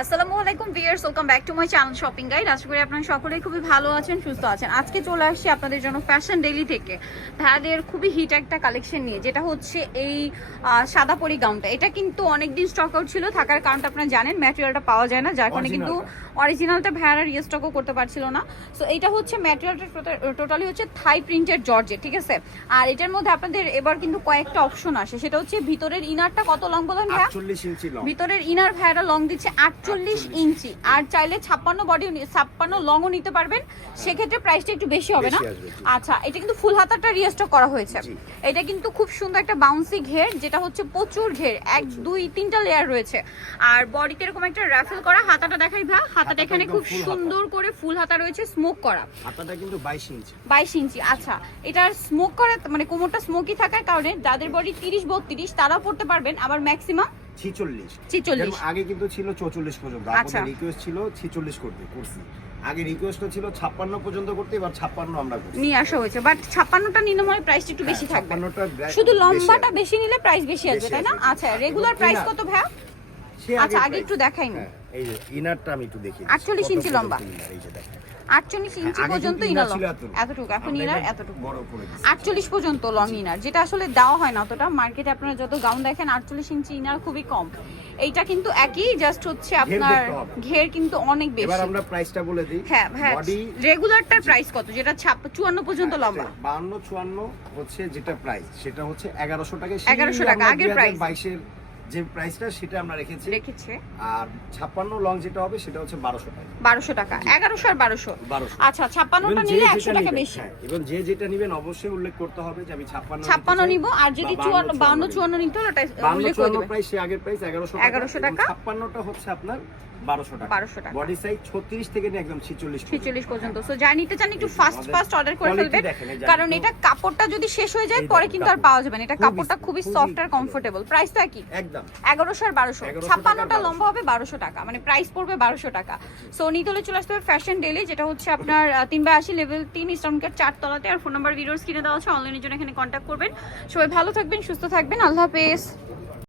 আসসালামু আলাইকুম viewers, welcome back to my channel shopping guide. আশা করি আপনারা সকলেই খুবই ভালো আছেন, সুস্থ আছেন। আজকে চলে আসছি আপনাদের জন্য ফ্যাশন ডেইলি থেকে ভাইয়াদের খুবই হিট একটা কালেকশন নিয়ে, যেটা হচ্ছে এই সাদা পরি গাউনটা। এটা কিন্তু অনেকদিন স্টক আউট ছিল, থাকার কারণটা আপনারা জানেন, ম্যাটেরিয়ালটা পাওয়া যায় না, যার কারণে কিন্তু অরিজিনালটা ভাইয়ারা রিস্টকও করতে পারছিল না। সো এটা হচ্ছে ম্যাটেরিয়ালটা টোটালি হচ্ছে থাই প্রিন্টেড জর্জেট, ঠিক আছে। আর এটার মধ্যে আপনাদের এবার কিন্তু কয়েকটা অপশন আসে, সেটা হচ্ছে ভিতরের ইনারটা কত লং বলেন ভাইয়া? 48 ইঞ্চি লং। ভিতরের ইনার ভাইয়ারা লং দিচ্ছে 48 ইঞ্চি, আর চাইলে 56 বডি 56 লংও নিতে পারবেন, সেক্ষেত্রে প্রাইসটা একটু বেশি হবে না? আচ্ছা, এটা কিন্তু ফুল হাতাটা রিস্টক করা হয়েছে। এটা কিন্তু খুব সুন্দর একটা বাউন্সি ঘের, যেটা হচ্ছে প্রচুর ঘের, 1 2 3টা লেয়ার রয়েছে। আর বডিতে এরকম একটা রাফেল করা। হাতাটা দেখাই ভাই, হাতাটা এখানে খুব সুন্দর করে ফুল হাতা রয়েছে, স্মোক করা। হাতাটা কিন্তু 22 ইঞ্চি। 22 ইঞ্চি। আচ্ছা, এটার স্মোক করা মানে কোমরটা স্মোকি থাকার কারণে যাদের বডি 30 32 তারাও পড়তে পারবেন, আবার ম্যাক্সিমাম 46। আগে কিন্তু ছিল 44 পর্যন্ত, আমাদের রিকোয়েস্ট ছিল 46 করছি। আগে রিকোয়েস্টটা ছিল 56 পর্যন্ত করতে, এবার 56 আমরা করছি, নিয়ে আসা হয়েছে। বাট 56টা নিলে মানে প্রাইস একটু বেশি থাকবে, 56টা শুধু লম্বাটা বেশি নিলে প্রাইস বেশি আসবে, তাই না? আচ্ছা, রেগুলার প্রাইস কত ভাই? আচ্ছা, আগে একটু দেখাই না, এই যে ইনারটা আমি একটু দেখি। 48 ইঞ্চি লম্বা, এই যে দেখেন 48 ইঞ্চি পর্যন্ত ইনার লং, এতটুকু। এখন ইনার এতটুকু, বড় করে দিছি 48 পর্যন্ত লং ইনার, যেটা আসলে দেওয়া হয় না অতটা মার্কেটে। আপনারা যত গাউন দেখেন 48 ইঞ্চি ইনার খুবই কম। এইটা কিন্তু একই, জাস্ট হচ্ছে আপনার ঘের কিন্তু অনেক বেশি। এবার আমরা প্রাইসটা বলে দিই। হ্যাঁ হ্যাঁ, রেগুলারটার প্রাইস কত, যেটা 54 পর্যন্ত লম্বা? 52 54 হচ্ছে যেটা প্রাইস, সেটা হচ্ছে 1100 টাকা। 1100 টাকা আগের প্রাইস। 22 এর যে প্রাইসটা সেটা আমরা রেখেছি। আর 56 লং যেটা হবে সেটা হচ্ছে 1200 টাকা। 1200 টাকা, 1100 আর 1200। আচ্ছা, 56টা নিলে 100 টাকা বেশি। এবং যে যেটা নেবেন অবশ্যই উল্লেখ করতে হবে যে আমি 56 নিব, আর যদি 52 54 নিতে হলে ওটা উল্লেখ করে দিবেন। প্রাইস আগের প্রাইস 1100 টাকা। 56টা হচ্ছে আপনার 1200 টাকা। বডি সাইজ 36 থেকে নিয়ে একদম 46 পর্যন্ত। সো যা নিতে চান একটু ফাস্ট অর্ডার করে ফেলবেন, কারণ এটা কাপড়টা যদি শেষ হয়ে যায় পরে কিন্তু আর পাওয়া যাবে না। এটা কাপড়টা খুবই সফট আর কমফোর্টেবল। প্রাইস তো একই, একদম 1100 আর 1200। 56টা লম্বা হবে 1200 টাকা, মানে প্রাইস পড়বে 1200 টাকা। সো নিতে হলে চলে আসতে হবে ফ্যাশন ডেইলি, যেটা হচ্ছে আপনার 3/80 লেভেল 3 ইস্টার্ন গেট 4 তলাতে। আর ফোন নাম্বার ভিডিওস কিনে দেওয়া আছে, অনলাইনের জন্য এখানে কন্ট্যাক্ট করবেন। সবাই ভালো থাকবেন, সুস্থ থাকবেন, আল্লাহ হাফেজ।